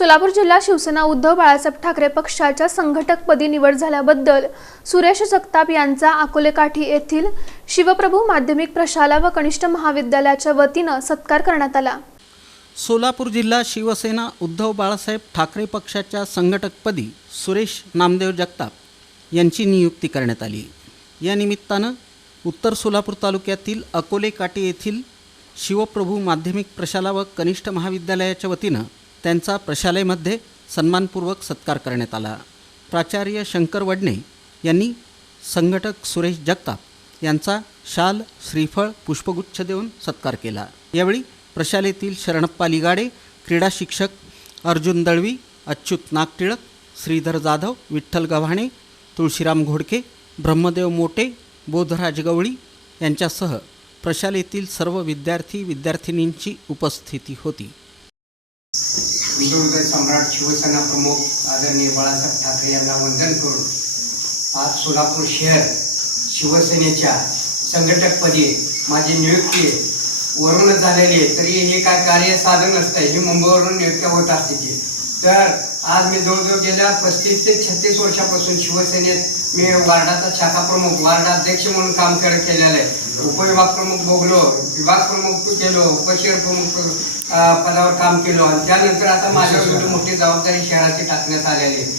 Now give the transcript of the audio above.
सोलापूर जिल्हा शिवसेना उद्धव बाळासाहेब ठाकरे पक्षाच्या संघटकपदी निवड झाल्याबद्दल सुरेश जगताप यांचा अकोलेकाठी येथील शिवप्रभू माध्यमिक प्रशाला व कनिष्ठ महाविद्यालयाच्या वतीनं सत्कार करण्यात आला. सोलापूर जिल्हा शिवसेना उद्धव बाळासाहेब ठाकरे पक्षाच्या संघटकपदी सुरेश नामदेव जगताप यांची नियुक्ती करण्यात आली. या निमित्तानं उत्तर सोलापूर तालुक्यातील अकोले काटे येथील शिवप्रभू माध्यमिक प्रशाला व कनिष्ठ महाविद्यालयाच्या वतीनं त्यांचा प्रशालेमध्ये सन्मानपूर्वक सत्कार करण्यात आला. प्राचार्य शंकर वडणे यांनी संघटक सुरेश जगताप यांचा शाल श्रीफळ पुष्पगुच्छ देऊन सत्कार केला. यावेळी प्रशालेतील शरणप्पा लिगाडे क्रीडा शिक्षक अर्जुन दळवी अच्युत नागटिळक श्रीधर जाधव विठ्ठल गव्हाणे तुळशीराम घोडके ब्रह्मदेव मोटे बोधराज गवळी यांच्यासह प्रशालेतील सर्व विद्यार्थी विद्यार्थिनींची उपस्थिती होती. हिंदुहृदय सम्राट शिवसेना प्रमुख आदरणीय बाळासाहेब ठाकरे यांना वंदन करून आज सोलापूर शहर शिवसेनेच्या संघटकपदी माझी नियुक्ती वरूनच झालेली आहे. तरी हे काय कार्य साधन नसतं. ही मुंबईवरून नियुक्त्या होत असते तर आज मी जवळजवळ गेल्या पस्तीस ते छत्तीस वर्षापासून शिवसेनेत मी वार्डाचा शाखा प्रमुख वार्ड अध्यक्ष म्हणून काम कर केलेलं आहे. उपविभाग प्रमुख भोगलो विभाग प्रमुख केलो उपशहर प्रमुख पदावर काम केलो. आणि त्यानंतर आता माझ्यावर मोठी जबाबदारी शहराची टाकण्यात आलेली आहे.